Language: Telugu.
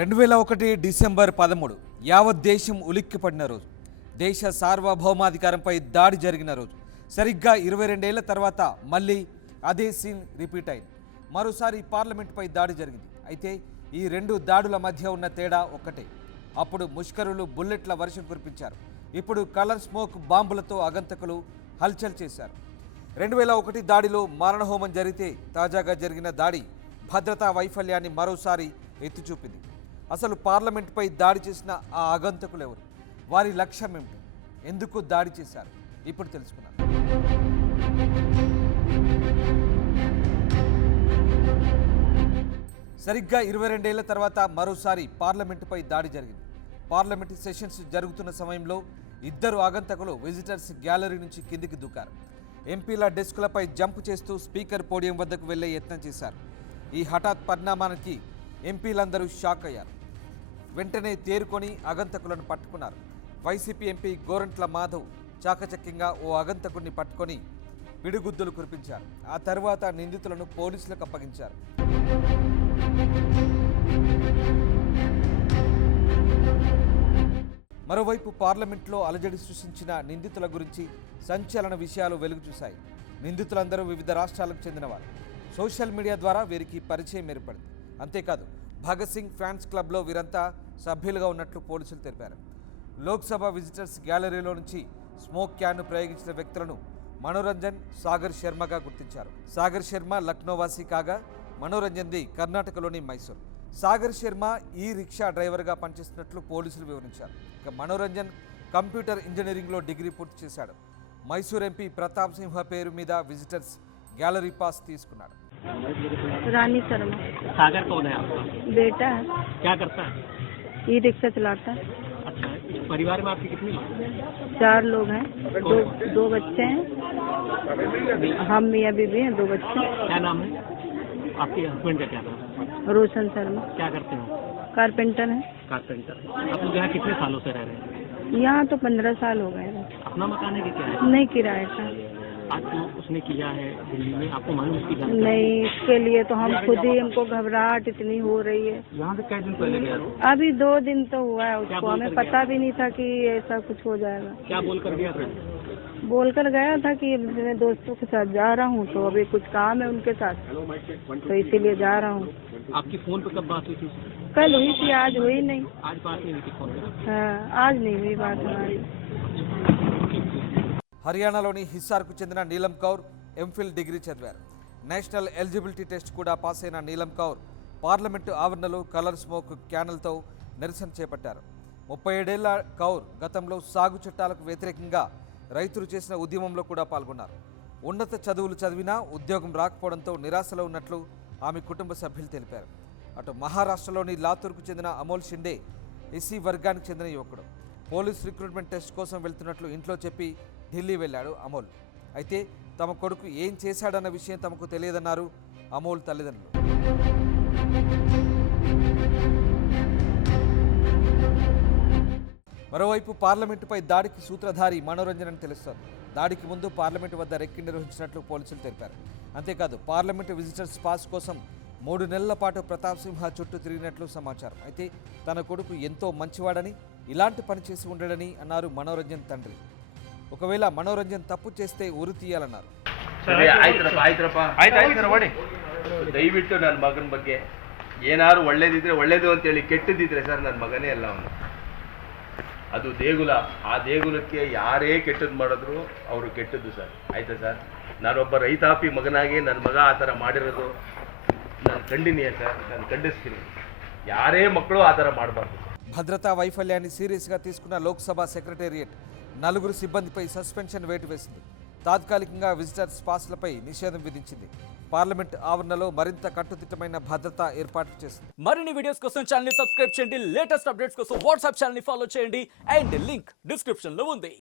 2001 డిసెంబర్ 13 యావత్ దేశం ఉలిక్కిపడిన రోజు. దేశ సార్వభౌమాధికారంపై దాడి జరిగిన రోజు. సరిగ్గా 22 ఏళ్ల తర్వాత మళ్ళీ అదే సీన్ రిపీట్ అయింది. మరోసారి పార్లమెంట్పై దాడి జరిగింది. అయితే ఈ రెండు దాడుల మధ్య ఉన్న తేడా ఒక్కటే. అప్పుడు ముష్కరులు బుల్లెట్ల వర్షం కురిపించారు. ఇప్పుడు కలర్ స్మోక్ బాంబులతో ఆగంతకులు హల్చల్ చేశారు. 2001 దాడిలో మారణహోమం జరిగితే తాజాగా జరిగిన దాడి భద్రతా వైఫల్యాన్ని మరోసారి ఎత్తిచూపింది. అసలు పార్లమెంట్పై దాడి చేసిన ఆ ఆగంతకులు ఎవరు? వారి లక్ష్యం ఏమిటి? ఎందుకు దాడి చేశారు? ఇప్పుడు తెలుసుకున్నాం. సరిగ్గా 22 ఏళ్ల తర్వాత మరోసారి పార్లమెంటుపై దాడి జరిగింది. పార్లమెంటు సెషన్స్ జరుగుతున్న సమయంలో ఇద్దరు ఆగంతకులు విజిటర్స్ గ్యాలరీ నుంచి కిందికి దూకారు. ఎంపీల డెస్కులపై జంప్ చేస్తూ స్పీకర్ పోడియం వద్దకు వెళ్లే యత్నం చేశారు. ఈ హఠాత్ పరిణామానికి ఎంపీలందరూ షాక్ అయ్యారు. వెంటనే తేరుకొని ఆగంతకులను పట్టుకున్నారు. వైసీపీ ఎంపీ గోరంట్ల మాధవ్ చాకచక్యంగా ఓ ఆగంతకుడిని పట్టుకొని పిడిగుద్దులు కురిపించారు. ఆ తర్వాత నిందితులను పోలీసులకు అప్పగించారు. మరోవైపు పార్లమెంట్లో అలజడి సృష్టించిన నిందితుల గురించి సంచలన విషయాలు వెలుగు చూశాయి. నిందితులందరూ వివిధ రాష్ట్రాలకు చెందినవారు. సోషల్ మీడియా ద్వారా వీరికి పరిచయం ఏర్పడింది. అంతేకాదు భగత్ సింగ్ ఫ్యాన్స్ క్లబ్లో వీరంతా సభ్యులుగా ఉన్నట్లు పోలీసులు తెలిపారు. లోక్సభ విజిటర్స్ గ్యాలరీలో నుంచి స్మోక్ క్యాన్ను ప్రయోగించిన వ్యక్తులను మనోరంజన్, సాగర్ శర్మగా గుర్తించారు. సాగర్ శర్మ లక్నోవాసి కాగా మనోరంజన్ది కర్ణాటకలోని మైసూర్. సాగర్ శర్మ ఈ రిక్షా డ్రైవర్గా పనిచేస్తున్నట్లు పోలీసులు వివరించారు. ఇక మనోరంజన్ కంప్యూటర్ ఇంజనీరింగ్లో డిగ్రీ పూర్తి చేశాడు. మైసూర్ ఎంపీ ప్రతాప్ సింహ పేరు మీద విజిటర్స్ గ్యాలరీ పాస్ తీసుకున్నాడు. रानी शर्मा। सागर कौन है आपका? बेटा है। क्या करता है? ई रिक्शा चलाता है। अच्छा, इस परिवार में आपके कितने लोग हैं? 4 लोग हैं। दो बच्चे हैं। हम मियाँ बीवी हैं, 2 बच्चे। क्या नाम है आपके हस्बैंड का? क्या नाम है? रोशन शर्मा। क्या करते हैं? कारपेंटर है। कारपेंटर। आप लोग यहाँ कितने सालों से रह रहे हैं? यहाँ तो 15 साल हो गए हैं। अपना मकान है कि क्या है? नहीं, किराए का। आज जो उसने किया है दिल्ली में, आपको मालूम उसकी जानकारी? नहीं, इसके लिए तो हम खुद ही, हमको घबराहट इतनी हो रही है। यहाँ से कई दिन पहले गया था? अभी 2 दिन तो हुआ है उसको, हमें पता भी नहीं था कि ऐसा कुछ हो जाएगा। क्या बोल कर गया था? बोलकर गया था कि मैं दोस्तों के साथ जा रहा हूँ, तो अभी कुछ काम है उनके साथ, तो इसीलिए जा रहा हूँ। आपकी फोन पे कब बात हुई थी? कल हुई थी, आज हुई नहीं। आज बात नहीं हुई थी फोन पे? हाँ, आज नहीं हुई बात हमारी। హర్యానాలోని హిస్సార్కు చెందిన నీలం కౌర్ ఎంఫిల్ డిగ్రీ చదివారు. నేషనల్ ఎలిజిబిలిటీ టెస్ట్ కూడా పాస్ అయిన నీలం కౌర్ పార్లమెంటు ఆవరణలో కలర్ స్మోక్ క్యానల్తో నిరసన చేపట్టారు. 37 ఏళ్ల కౌర్ గతంలో సాగు చట్టాలకు వ్యతిరేకంగా రైతులు చేసిన ఉద్యమంలో కూడా పాల్గొన్నారు. ఉన్నత చదువులు చదివినా ఉద్యోగం రాకపోవడంతో నిరాశలో ఉన్నట్లు ఆమె కుటుంబ సభ్యులు తెలిపారు. అటు మహారాష్ట్రలోని లాతూర్కు చెందిన అమోల్ షిండే ఎస్సీ వర్గానికి చెందిన యువకుడు. పోలీస్ రిక్రూట్మెంట్ టెస్ట్ కోసం వెళ్తున్నట్లు ఇంట్లో చెప్పి ఢిల్లీ వెళ్ళాడు అమోల్. అయితే తమ కొడుకు ఏం చేశాడన్న విషయం తమకు తెలియదన్నారు అమోల్ తల్లిదండ్రులు. మరోవైపు పార్లమెంటుపై దాడికి సూత్రధారి మనోరంజన్ అని తెలుస్తోంది. దాడికి ముందు పార్లమెంటు వద్ద రెక్కి నిర్వహించినట్లు పోలీసులు తెలిపారు. అంతేకాదు పార్లమెంటు విజిటర్స్ పాస్ కోసం 3 నెలల పాటు ప్రతాప్ సింహ చుట్టూ తిరిగినట్లు సమాచారం. అయితే తన కొడుకు ఎంతో మంచివాడని, ఇలాంటి పని చేసి ఉండడని అన్నారు మనోరంజన్ తండ్రి. ఒకవేళ మనోరంజన్ తప్పు చేస్తే ఉరి తీయాలన్నారు. ದಯವಿಟ್ಟು ನನ್ನ ಮಗನ ಬಗ್ಗೆ ಏನಾದ್ರು ಒಳ್ಳೇದಿದ್ರೆ ಒಳ್ಳೇದು ಅಂತೇಳಿ, ಕೆಟ್ಟದಿದ್ರೆ ಸರ್ ನನ್ನ ಮಗನೇ ಎಲ್ಲ ಅವನು. ಅದು ದೇಗುಲ, ಆ ದೇಗುಲಕ್ಕೆ ಯಾರೇ ಕೆಟ್ಟದ್ದು ಮಾಡಿದ್ರು ಅವರು ಕೆಟ್ಟದ್ದು ಸರ್. ಆಯ್ತಾ ಸರ್? ನಾನೊಬ್ಬ ರೈತಾಪಿ ಮಗನಾಗಿ ನನ್ನ ಮಗ ಆ ಥರ ಮಾಡಿರೋದು ನಾನು ಖಂಡಿನೀಯ ಸರ್, ನಾನು ಖಂಡಿಸ್ತೀನಿ. ಯಾರೇ ಮಕ್ಕಳು ಆ ಥರ ಮಾಡಬಾರ್ದು. భద్రతా వైఫల్యాన్ని సీరియస్గా తీసుకున్న లోక్సభ సెక్రటేరియట్ 4 సిబ్బందిపై సస్పెన్షన్ వేటు వేసింది. తాత్కాలికంగా విజిటర్స్ పాస్లపై నిషేధం విధించింది. పార్లమెంట్ ఆవరణలో మరింత కట్టుదిట్టమైన భద్రత ఏర్పాటు చేసింది. మరిన్ని వీడియోస్ కోసం ఛానల్ ని సబ్స్క్రైబ్ చేయండి. లేటెస్ట్ అప్డేట్స్ కోసం వాట్సాప్ ఛానల్ ని ఫాలో చేయండి. అండ్ లింక్ డిస్క్రిప్షన్ లో ఉంది.